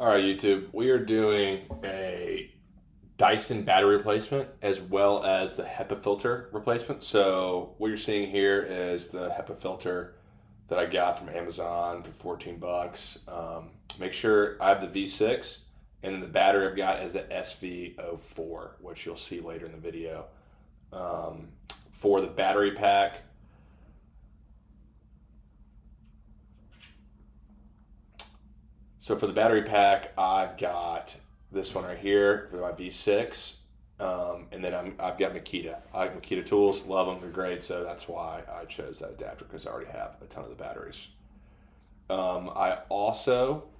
All right, YouTube. We are doing a Dyson battery replacement as well as the HEPA filter replacement. So what you're seeing here is the HEPA filter that I got from Amazon for 14 bucks. Make sure I have the V6, and then the battery I've got is the SV04, which you'll see later in the video. Um, for the battery pack, So for the battery pack, I've got this one right here for my V6, and then I've got Makita. I like Makita tools, love them, they're great. So that's why I chose that adapter because I already have a ton of the batteries. I also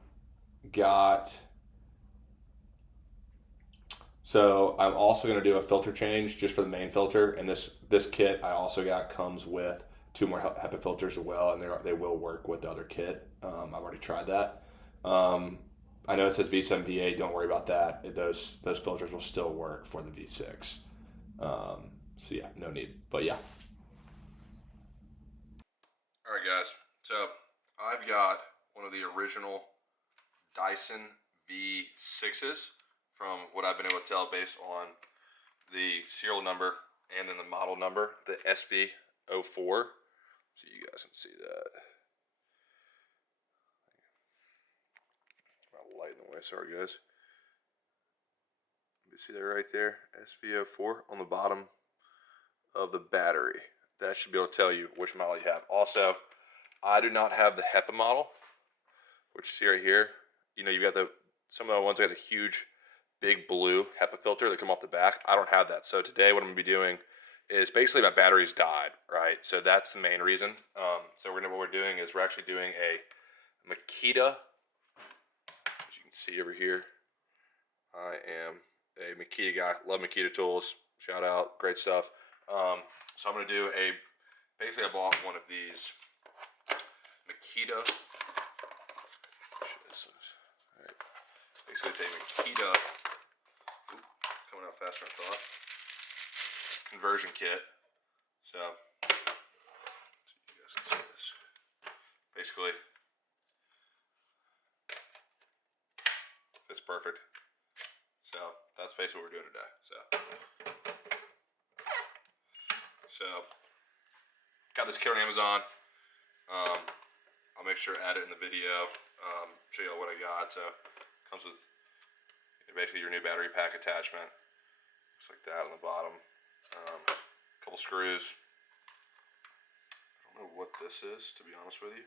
got. So I'm also going to do a filter change just for the main filter, and this kit I also got comes with two more HEPA filters as well, and they will work with the other kit. I've already tried that. Um, I know it says V7 V8. Don't worry about that. Those filters will still work for the V6. So yeah, no need. But yeah. All right, guys. So I've got one of the original Dyson V6s from what I've been able to tell based on the serial number and then the model number, the SV04. So you guys can see that. Light in the way, sorry guys. You see that right there, SV04 on the bottom of the battery. That should be able to tell you which model you have. Also, I do not have the HEPA model, which you see right here. You know, you got some of the ones that got the huge, big blue HEPA filter that come off the back. I don't have that. So today, what I'm gonna be doing is basically my batteries died, right? So that's the main reason. So what we're doing is we're actually doing a Makita. As you can see over here, I am a Makita guy. Love Makita tools. Shout out, great stuff. So I'm gonna do basically I bought one of these Makita. Right. Basically it's a Makita, coming out faster than I thought, conversion kit. So you guys can see this. Basically, it's perfect. So that's basically what we're doing today. So got this kit on Amazon. I'll make sure to add it in the video. Show you all what I got. So it comes with basically your new battery pack attachment. Looks like that on the bottom. A couple screws. I don't know what this is, to be honest with you,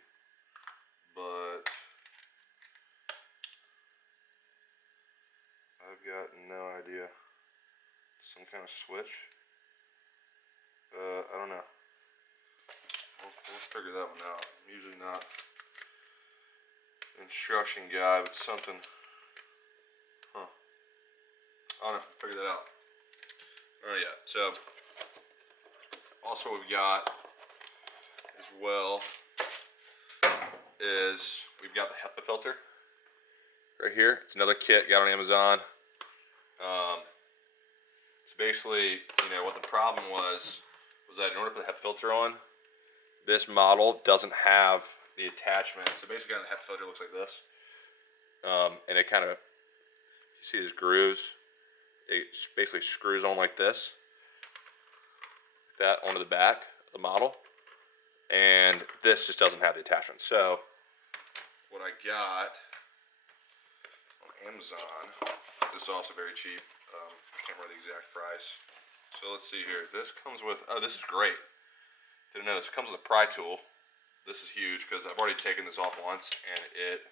but I've got no idea. Some kind of switch. I don't know. We'll figure that one out. I'm usually not an instruction guy, but something. Huh. I don't know. Figure that out. Alright, yeah. So, also what we've got as well is we've got the HEPA filter right here. It's another kit, got on Amazon. So basically, what the problem was that in order to put the HEPA filter on, this model doesn't have the attachment. So basically, the HEPA filter looks like this, and it kind of, you see these grooves. It basically screws on like this, like that onto the back of the model, and this just doesn't have the attachment. So what I got on Amazon, this is also very cheap. I can't remember the exact price. So let's see here. This comes with, oh, this is great. Didn't know this comes with a pry tool. This is huge because I've already taken this off once and it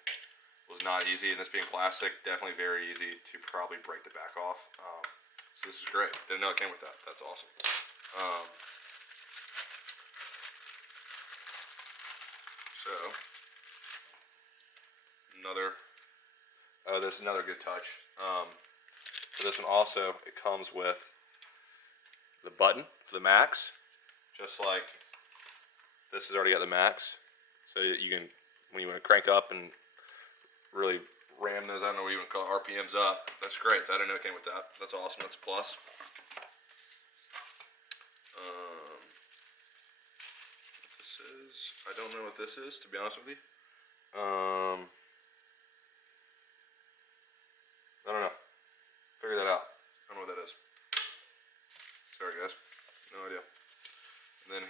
was not easy. And this being plastic, definitely very easy to probably break the back off. So this is great. Didn't know it came with that. That's awesome. So this is another good touch. So this one also, it comes with the button for the max, just like this has already got the max. So you can, when you want to crank up and really ram those, I don't know what you want to call it, RPMs up. That's great. I didn't know it came with that. That's awesome. That's a plus. This is, I don't know what this is, to be honest with you.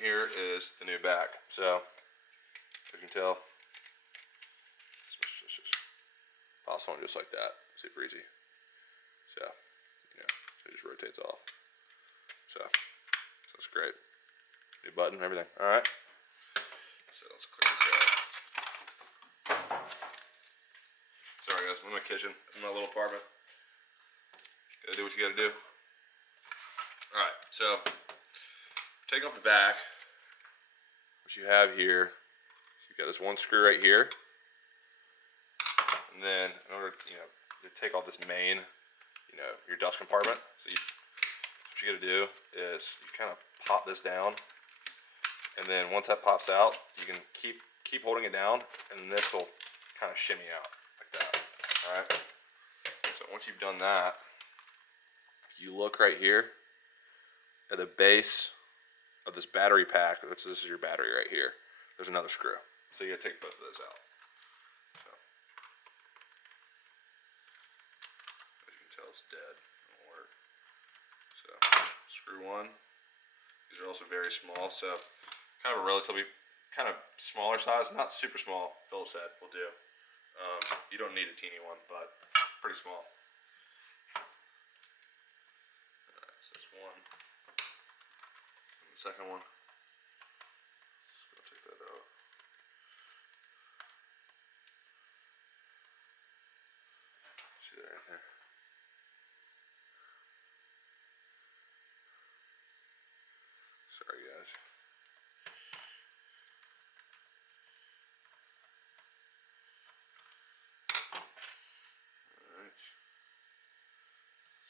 here is the new back. So you can tell, pops on just like that, super easy. So you know, it just rotates off. So that's great. New button, everything. All right. So let's clear this out. Sorry guys, I'm in my kitchen, in my little apartment. Gotta do what you gotta do. All right, so taking off the back, what you have here, you've got this one screw right here, and then in order to take off this main, your dust compartment, so what you gotta do is you kind of pop this down, and then once that pops out, you can keep holding it down, and this will kind of shimmy out like that. All right. So once you've done that, if you look right here at the base of this battery pack, this is your battery right here. There's another screw, so you gotta take both of those out. So, as you can tell, it's dead. It won't work. So screw one. These are also very small, so kind of a relatively smaller size, not super small. Phillips head will do. You don't need a teeny one, but pretty small. Alright, so that's one. And the second one. Just gonna take that out. See that right there? Sorry guys.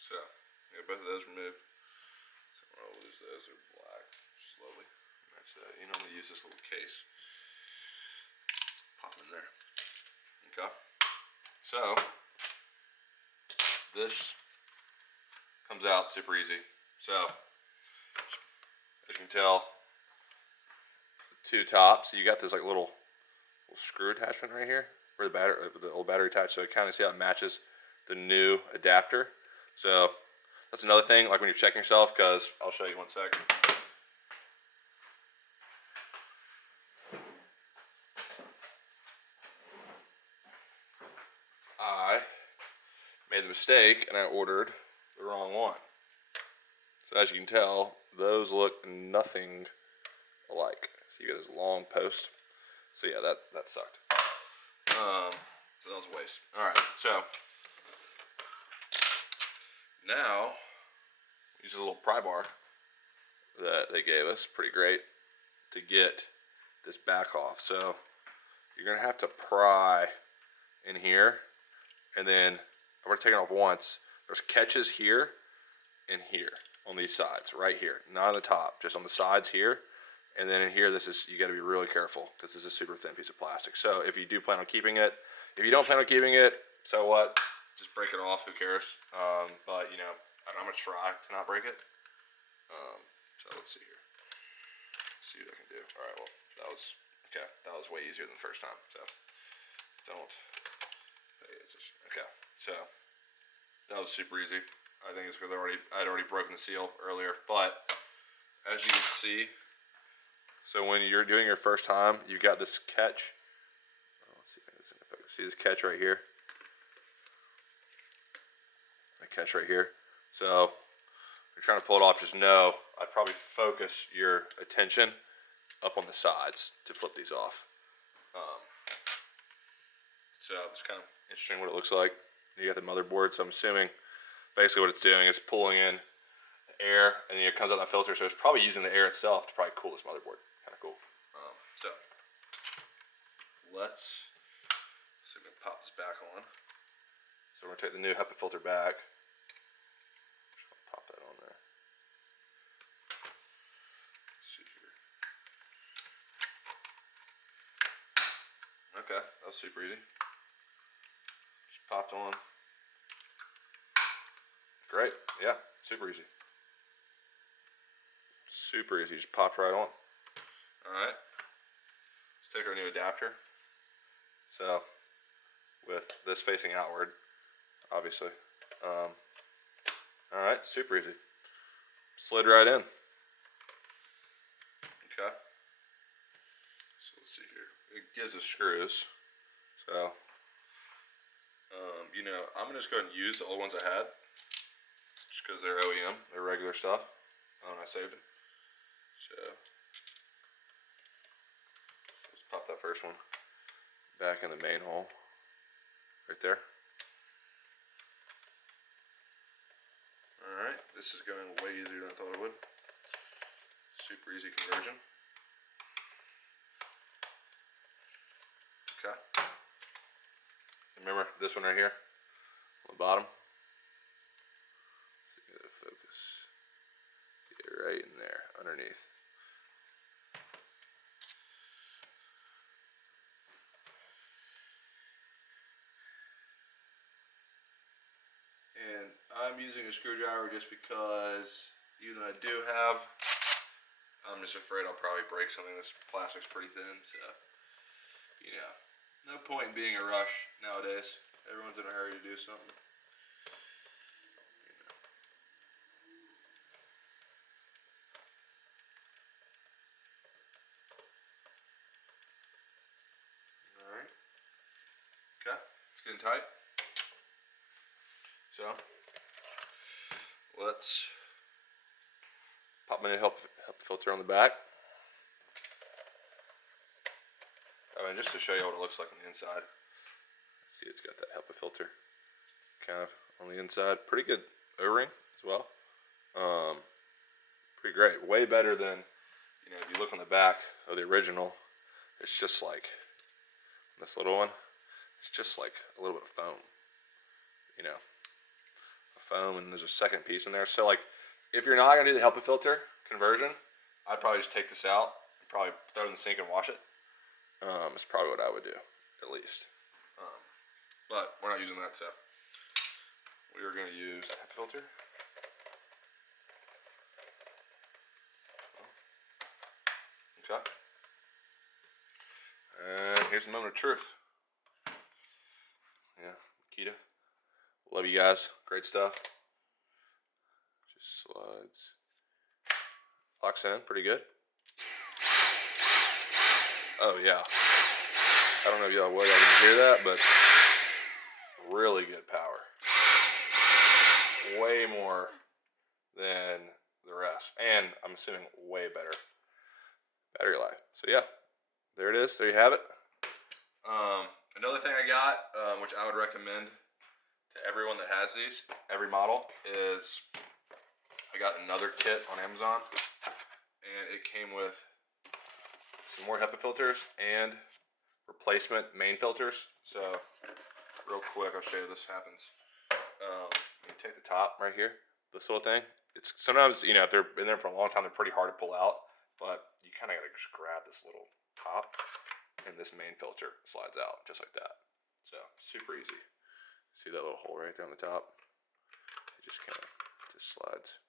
So, both of those removed. So I'll lose those, they're black. Slowly match that. I'm gonna use this little case. Pop them in there. Okay. So this comes out super easy. So as you can tell, the two tops, you got this like little screw attachment right here where the old battery attached. So kind of see how it matches the new adapter. So that's another thing, like when you're checking yourself, because I'll show you one sec. I made the mistake and I ordered the wrong one. So as you can tell, those look nothing alike. So you got this long post. So yeah, that sucked. So that was a waste. All right, so now use a little pry bar that they gave us, pretty great, to get this back off. So you're gonna have to pry in here, and then I've already taken it off once. There's catches here and here on these sides, right here, not on the top, just on the sides here. And then in here, you got to be really careful because this is a super thin piece of plastic. So if you do plan on keeping it, if you don't plan on keeping it, so what? Just break it off. Who cares? But I'm gonna try to not break it. So let's see here. Let's see what I can do. All right. Well, that was okay. That was way easier than the first time. So don't. Okay. So that was super easy. I think it's because I'd already broken the seal earlier. But as you can see. So when you're doing your first time, you've got this catch. Let's see if I can see this catch right here. A catch right here. So if you're trying to pull it off, just know I'd probably focus your attention up on the sides to flip these off. So it's kind of interesting what it looks like. You got the motherboard, so I'm assuming basically what it's doing is pulling in air, and then it comes out that filter, so it's probably using the air itself to probably cool this motherboard. Kind of cool. So let's see if we can pop this back on. So we're gonna take the new HEPA filter back. Just pop that on there. Let's see here. Okay, that was super easy. Just popped on. Great, yeah, super easy. Super easy, just popped right on. Alright, let's take our new adapter. So, with this facing outward, obviously. Alright, super easy. Slid right in. Okay. So let's see here. It gives us screws. So, you know, I'm gonna just go ahead and use the old ones I had, just because they're OEM, they're regular stuff. I saved it. So let's pop that first one back in the main hole, right there. All right, this is going way easier than I thought it would. Super easy conversion. Okay. Remember this one right here on the bottom? So you gotta focus. Get right in there, underneath. And I'm using a screwdriver just because, even though I do have, I'm just afraid I'll probably break something. This plastic's pretty thin, so, you know, no point in being a rush nowadays. Everyone's in a hurry to do something. Alright. Okay, it's getting tight. So, let's pop my new HEPA filter on the back. I mean, just to show you what it looks like on the inside. See, it's got that HEPA filter kind of on the inside. Pretty good O-ring as well. Pretty great. Way better than, you know, if you look on the back of the original, it's just like this little one. It's just like a little bit of foam, you know, a foam, and there's a second piece in there. So like, if you're not gonna do the HEPA filter conversion, I'd probably just take this out, and probably throw it in the sink and wash it. It's probably what I would do, at least. But we're not using that, so we are going to use the HEPA filter. Okay. And here's the moment of truth. Yeah, Makita. Love you guys. Great stuff. Just slides. Locks in pretty good. Oh yeah. I don't know if y'all can hear that, but really good power. Way more than the rest. And I'm assuming way better battery life. So yeah, there it is. There you have it. Another thing I got, which I would recommend to everyone that has these, every model, is I got another kit on Amazon, and it came with some more HEPA filters and replacement main filters. So real quick, I'll show you this happens. You take the top right here, this little thing. It's sometimes, you know, if they're in there for a long time, they're pretty hard to pull out, but you kind of gotta just grab this little top, and this main filter slides out just like that. So super easy. See that little hole right there on the top? It just kind of just slides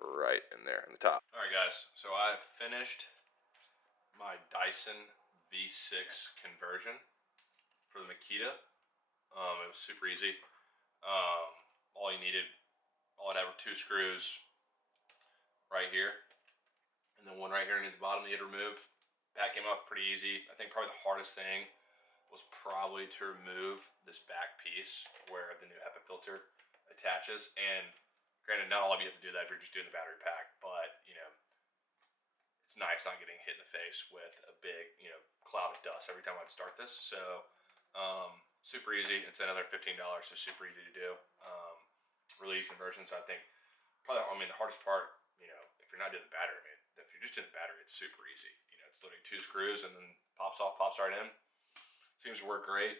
right in there in the top. All right, guys. So I've finished my Dyson V6 conversion for the Makita. It was super easy. All I'd have were 2 screws right here, and then one right here underneath the bottom that you had to remove. Back came off pretty easy. I think probably the hardest thing was probably to remove this back piece where the new HEPA filter attaches. And granted, not all of you have to do that if you're just doing the battery pack, but you know, it's nice not getting hit in the face with a big, you know, cloud of dust every time I'd start this. So super easy. It's another $15, so super easy to do. Really easy conversion. So I think probably, I mean, the hardest part, you know, if you're not doing the battery, I mean, if you're just doing the battery, it's super easy. You know, it's literally 2 screws and then pops off, pops right in. Seems to work great.